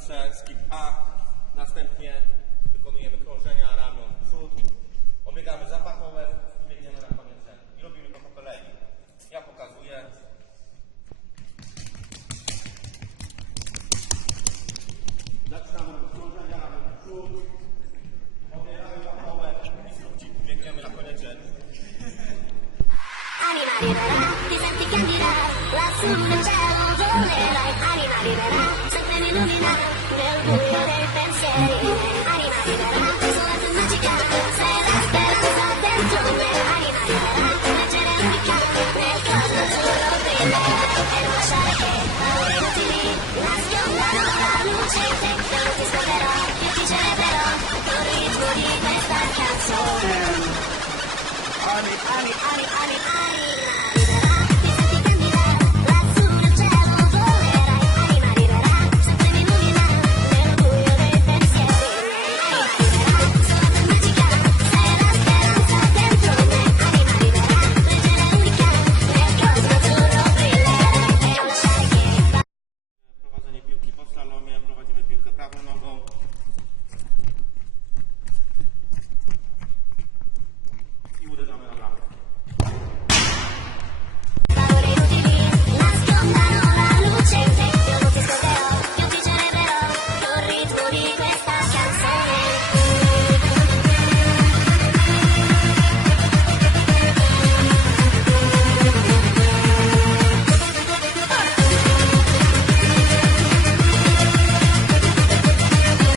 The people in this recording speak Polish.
rękawice, skip A. Następnie wykonujemy krążenia ramion w przód. Obiegamy za pachowę i biegniemy na koniec rzędu. I robimy to po kolei. Ja pokazuję. Zaczynamy od krążenia ramion w przód. Obiegamy pachowę i skrócimy. Biegniemy na koniec rzędu. Anima libera, ti senti candida, lassù nel cielo volerai. Anima libera, sempre mi illumina, nel buio dei pensieri. Anima libera, sola tu magica, sei la speranza dentro me. Anima libera, leggere l'unica, nel caso solo brilla. E non lasciare che paure inutili nascondano la luce. Non ti scorderò, io ti celebrerò, col ritmo di questa canzone. Ani, ani, ani, ani, ani.